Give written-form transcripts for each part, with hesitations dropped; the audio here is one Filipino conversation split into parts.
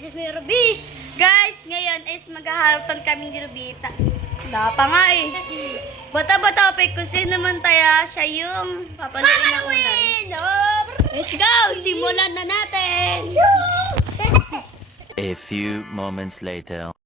This is me, Ruby. Guys, ngayon is maghaharutan kami ni Ruby. Wala pa nga eh. Bata-bata pa kung sino naman tayo, siya yung papaluin ng unan. Let's go! Simulan na natin! A few moments later.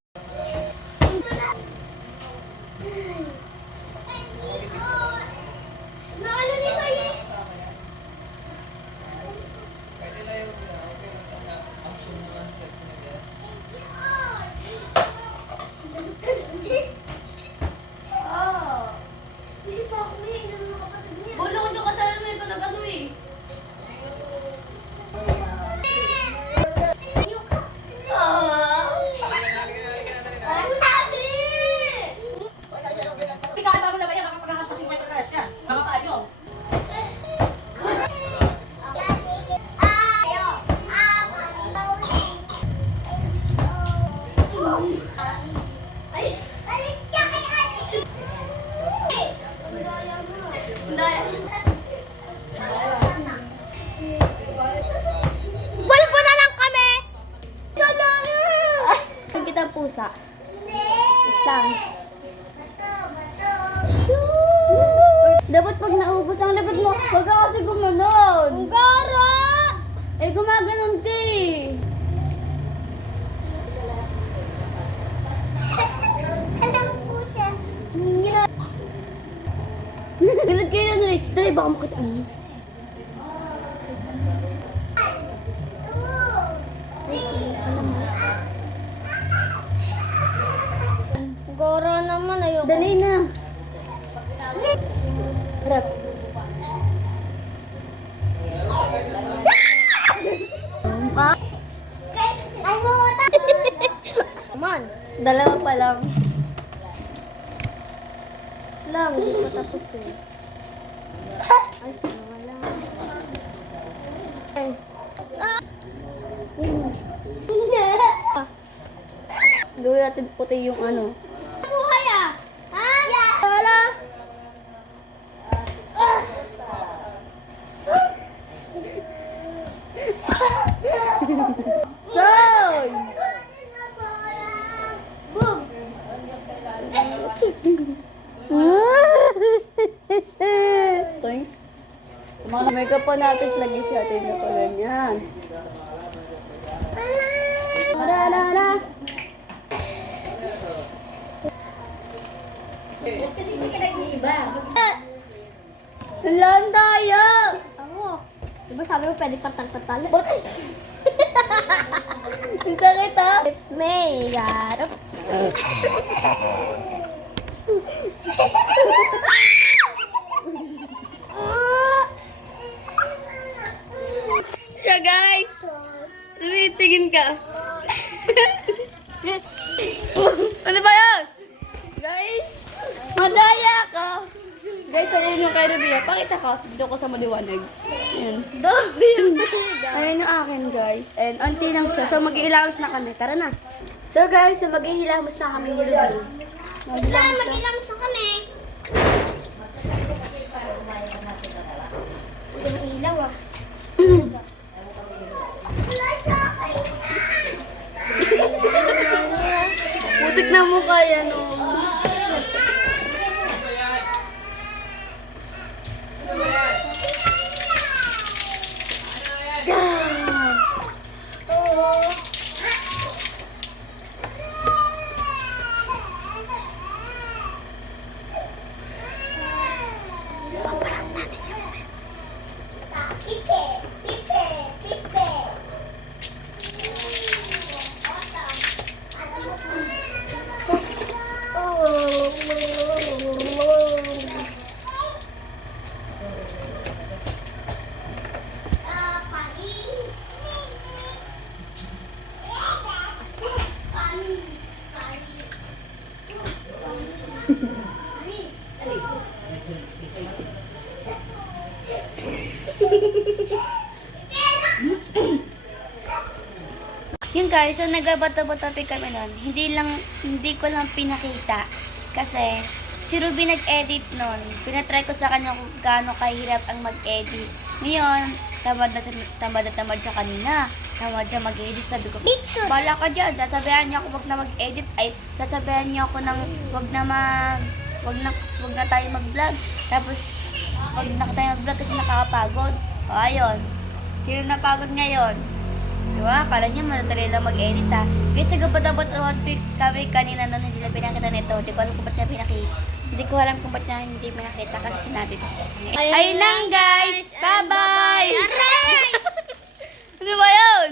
Bulbo na lang kami! Kitang pusa. Isang. Dapat pag naubos ang lagot mo, huwag ka kasi gumanon. Ang gara! Eh, gumaganon ka eh. Anong pusa? Ganun kayo na Rich. Dali, baka makita ano. Goro naman ayoko. Dali na. Harap. Come on. Dalawa pa lang. Hindi ko tapos eh. Ay, wala. Ay. Gawin natin puti yung ano. Buhay ah! Ha? Wala. Soy! Boom! Toink. Makeup pa natin lagi siya tayo na pa ganyan. Ra. Lang tayo! Ako. Diba sabi mo pwede patal-patal? Isa kita. May garap. Yeah guys! Tingin ka. Ano ba yan? Guys! Madaya ka! Guys, ayun yung kay Rubia. Pakita ka. Dito ko sa maliwanag. Ayan. Ayan yung akin, guys. And unti lang siya. So, mag-iilamos na kami. Tara na. So, guys, so mag-iilamos na kami ni Rubia. Mag-iilamos na kami. Ito ang ilaw, ah. Putik na mukha yan, oh. Yun guys, so nagbabato-bato kami nun. Hindi ko lang pinakita. Kasi si Ruby nag-edit nun. Pinatry ko sa kanya kung gaano kahirap ang mag-edit. Ngayon, tamad na tamad sa kanina. Tawad siya mag-edit. Sabi ko, bala ka dyan. Sasabihan niya ako wag na mag-edit. Ay, sasabihan niya ako ng wag na tayo mag-vlog. Tapos, wag na tayo mag-vlog kasi nakakapagod. O, ayun. Sino napagod ngayon? Diba? Kala niya madali lang mag-edit ha. Guys, nagabot-abot kami kanina nung hindi na pinakita nito. Hindi ko alam kung ba't niya pinakita. Hindi ko alam kung ba't niya hindi pinakita kasi sinabi ko. Ayun lang guys! Bye-bye! Ano ba yun?